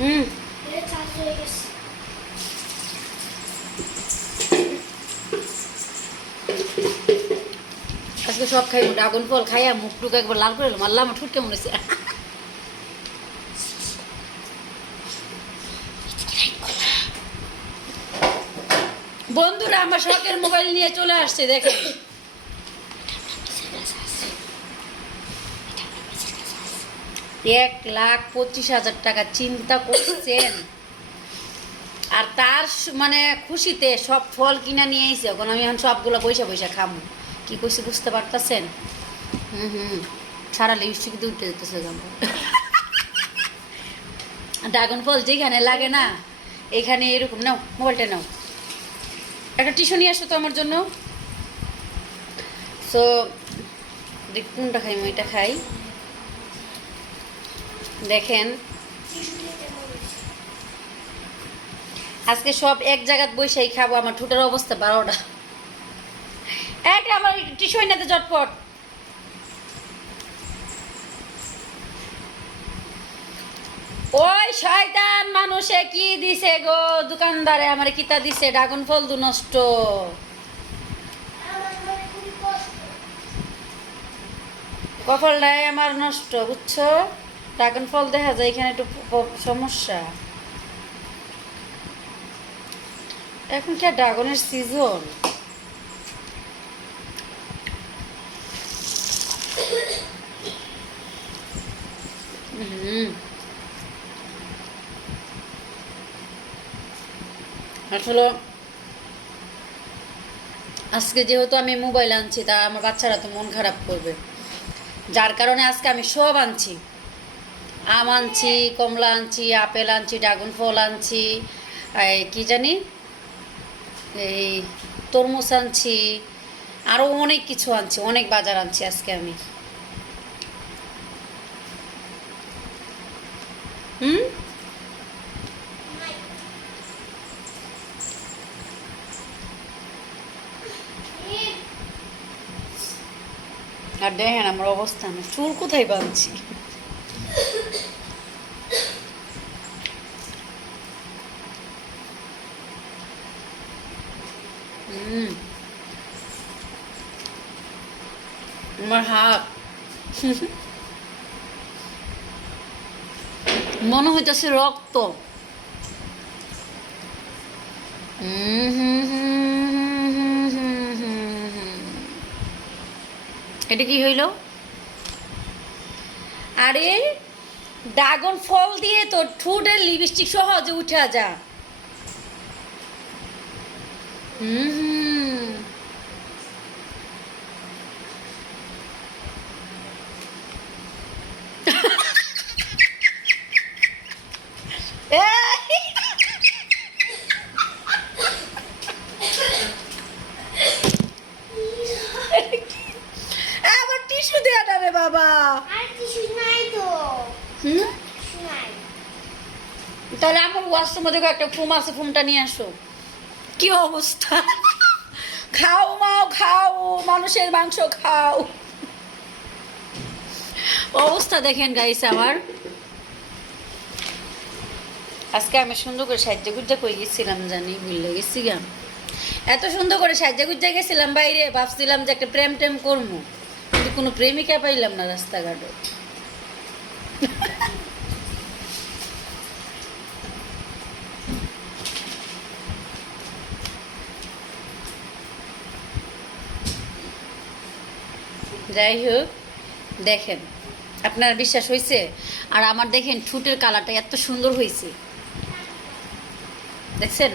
হুম। আজকে সব খাই ড্রাগন ফল খাইয়া মুখ টুক একবার লাল করে এলাম। আল্লাহ আমার ঠুট কেমন হয়েছে। বন্ধুরা আমার শখের মোবাইল নিয়ে চলে আসছে দেখেন। 1,25,000 টাকা চিন্তা করছেন। আর তার মানে খুশিতে সব ফল কিনা নিয়ে আইছে। এখন আমি এখন সবগুলো পয়সা পয়সা খামো। কি কইছি বুঝতে পারতেছেন? সারা লিপস্টিক দিয়ে উঠতে যেতেছে। ড্রাগন ফল যেখানে লাগে না এখানে এরকম। নাও মোবাইলটা নাও, একটা টিস্যু নিয়ে আসো তো আমার জন্য। সো দেখ কোনটা খাই, এটা খাই। দেখেন আজকে সব এক জায়গায় বসেই খাবো। আমার ঠোঁটের অবস্থা 12টা। আমার টিস্যু এনে দে ঝটপট। ওই শয়তান মানুষে কি দিছে গো দোকানদারে, আমার কিতা দিছে? ড্রাগন ফল দু নষ্ট। কপালটাই আমার নষ্ট বুঝছো। ড্রাগন ফল দেখা যায় এখানে একটু সমস্যা। এখন কি ড্রাগনের সিজন? আসলে আজকে যেহেতু আমি মোবাইল আনছি তা আমার বাচ্চারা তো মন খারাপ করবে, যার কারণে আজকে আমি সব আনছি। আম আনছি, কমলা আনছি, আপেল আনছি, ড্রাগন ফল আনছি, কি জানি এই তরমুজ আনছি, আরও অনেক কিছু আনছি, অনেক বাজার আনছি আজকে আমি। হুম। আর দেখেন আমার অবস্থা, আমি চুল কোথায় বাঁধছি। আমার হাত মনে হইতেছে রক্ত। এটা কি হইল? আরে ড্রাগন ফল দিয়ে তো ঠোঁটের লিপস্টিক সহজে উঠে যা। আবার টিস্যু দেয়া যাবে বাবা। তাহলে আমার ওয়াশরুমে দেখো একটা ফোম আছে, ফোমটা নিয়ে আসো। কি অবস্থা! খাও মাও খাও, মানুষের মাংস খাও। অবস্থা দেখেন গাইস আমার। আজকে আমি সুন্দর করে সাহায্য গুজ্জা করে গেছিলাম, জানি ভুলে গেছি গা। এত সুন্দর করে সাহায্য গুজ্জা গেছিলাম বাইরে, ভাবছিলাম যে একটা প্রেম টেম করবো, কিন্তু কোনো প্রেমিকা পাইলাম না রাস্তাঘাটে। যাই হোক, দেখেন আপনার বিশ্বাস হয়েছে? আর আমার দেখেন ঠোঁটের কালারটা এত সুন্দর হয়েছে, দেখছেন?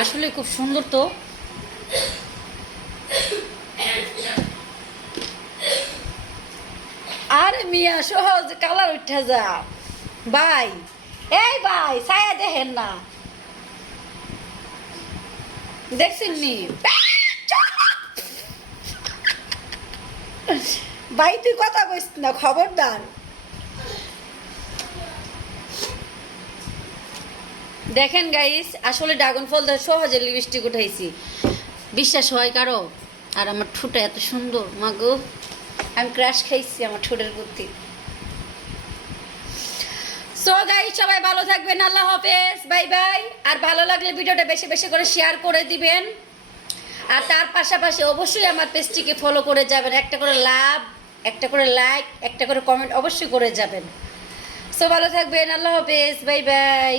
আসলে খুব সুন্দর তো। আরে মিয়া সহজ কালার উঠে যা ভাই। এই ভাই ছায়া দেখেন না, দেখছেন নি? ভাই তুই কথা কইস না, খবরদার। দেখেন গাইস, আসলে ড্রাগন ফল ধরে সহজে লিপস্টিক উঠাইছি, বিশ্বাস হয় কারো? আর আমার ঠোঁটে এত সুন্দর, মা গো আমি ক্রাশ খাইছি আমার ঠোঁটের প্রতি। সো গাইস সবাই ভালো থাকবেন, আল্লাহ হাফেজ, বাই বাই। আর ভালো লাগলে ভিডিওটা বেশি বেশি করে শেয়ার করে দিবেন, আর তার পাশাপাশি অবশ্যই আমার পেজটিকে ফলো করে যাবেন, একটা করে লাভ, একটা করে লাইক, একটা করে কমেন্ট অবশ্যই করে যাবেন। সো ভালো থাকবেন, আল্লাহ হাফেজ, বাই বাই।